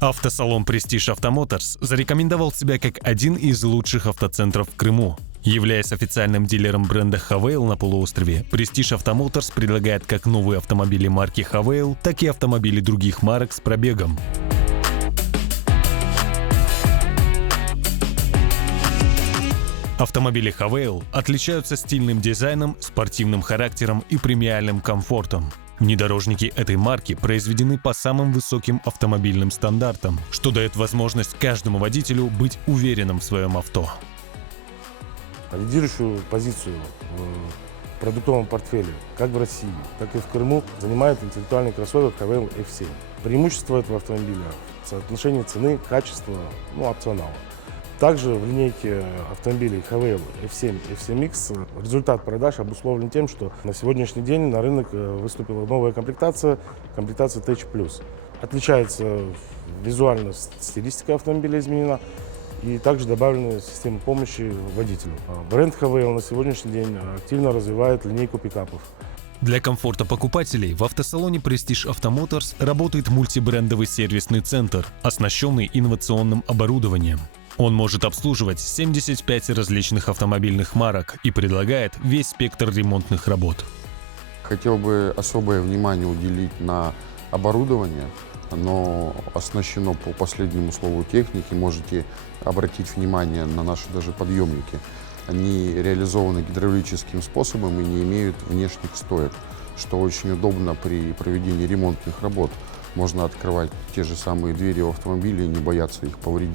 Автосалон «Престиж Автомоторс» зарекомендовал себя как один из лучших автоцентров в Крыму. Являясь официальным дилером бренда Хавейл на полуострове, «Престиж Автомоторс» предлагает как новые автомобили марки Хавейл, так и автомобили других марок с пробегом. Автомобили Хавейл отличаются стильным дизайном, спортивным характером и премиальным комфортом. Внедорожники этой марки произведены по самым высоким автомобильным стандартам, что дает возможность каждому водителю быть уверенным в своем авто. Лидирующую позицию в продуктовом портфеле как в России, так и в Крыму занимает интеллектуальный кроссовер Хавейл F7. Преимущество этого автомобиля в соотношении цены, качества, опционала. Также в линейке автомобилей Хавейл F7 и F7X результат продаж обусловлен тем, что на сегодняшний день на рынок выступила новая комплектация Tech Plus. Отличается визуально стилистика автомобиля изменена и также добавлены системы помощи водителю. Бренд Хавейл на сегодняшний день активно развивает линейку пикапов. Для комфорта покупателей в автосалоне «Престиж Автомоторс» работает мультибрендовый сервисный центр, оснащенный инновационным оборудованием. Он может обслуживать 75 различных автомобильных марок и предлагает весь спектр ремонтных работ. Хотел бы особое внимание уделить на оборудование. Оно оснащено по последнему слову техники. Можете обратить внимание на наши даже подъемники. Они реализованы гидравлическим способом и не имеют внешних стоек, что очень удобно при проведении ремонтных работ. Можно открывать те же самые двери в автомобиле и не бояться их повредить.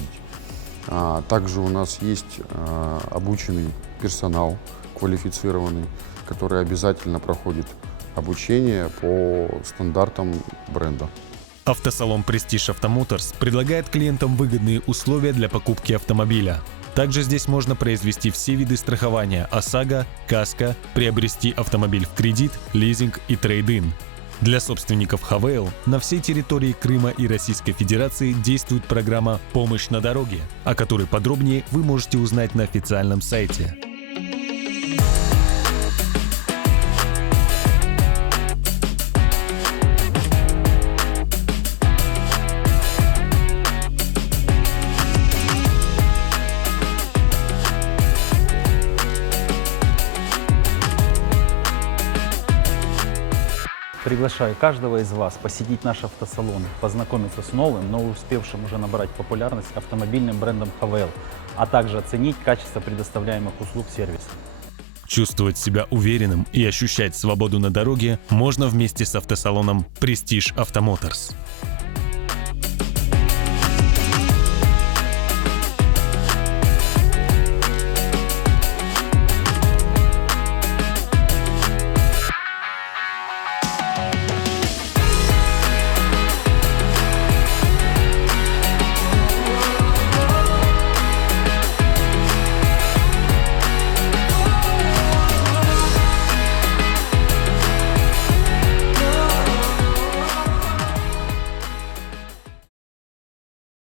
Также у нас есть обученный персонал, квалифицированный, который обязательно проходит обучение по стандартам бренда. Автосалон «Престиж Автомоторс» предлагает клиентам выгодные условия для покупки автомобиля. Также здесь можно произвести все виды страхования ОСАГО, КАСКО, приобрести автомобиль в кредит, лизинг и трейд-ин. Для собственников Хавейл на всей территории Крыма и Российской Федерации действует программа «Помощь на дороге», о которой подробнее вы можете узнать на официальном сайте. Приглашаю каждого из вас посетить наш автосалон, познакомиться с новым, но успевшим уже набрать популярность автомобильным брендом Хавейл, а также оценить качество предоставляемых услуг сервиса. Чувствовать себя уверенным и ощущать свободу на дороге можно вместе с автосалоном «Престиж Автомоторс».